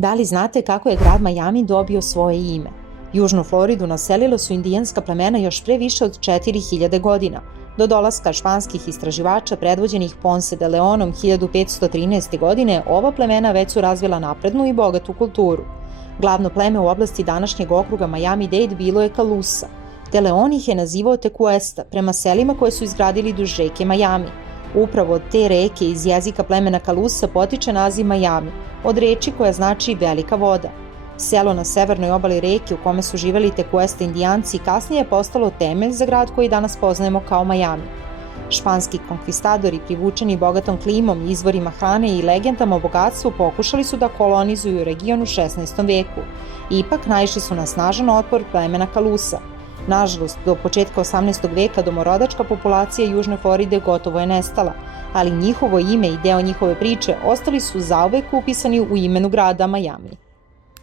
Da li znate kako je grad Majami dobio svoje ime? Južnu Floridu naselila su indijanska plemena još pre više od 4000 godina. Do dolaska španskih istraživača predvođenih Ponce de Leonom 1513. godine, ova plemena već su razvila naprednu i bogatu kulturu. Glavno pleme u oblasti današnjeg okruga Miami-Dade bilo je Calusa. De Leon ih je nazivao Tequesta, prema selima koje su izgradili duž reke Majami. Upravo od te reke iz jezika plemena Calusa potiče naziv Majami, od reči koja znači velika voda. Selo na severnoj obali reke u kome su živeli Tequesta indijanci kasnije je postalo temelj za grad koji danas poznajemo kao Majami. Španski konkvistadori, privučeni bogatom klimom, izvorima hrane i legendama o bogatstvu, pokušali su da kolonizuju region u 16. veku. Ipak naišli su na snažan otpor plemena Calusa. Nažalost, do početka 18. veka domorodačka populacija Južne Floride gotovo je nestala, ali njihovo ime i deo njihove priče ostali su zauvek upisani u imenu grada Majami.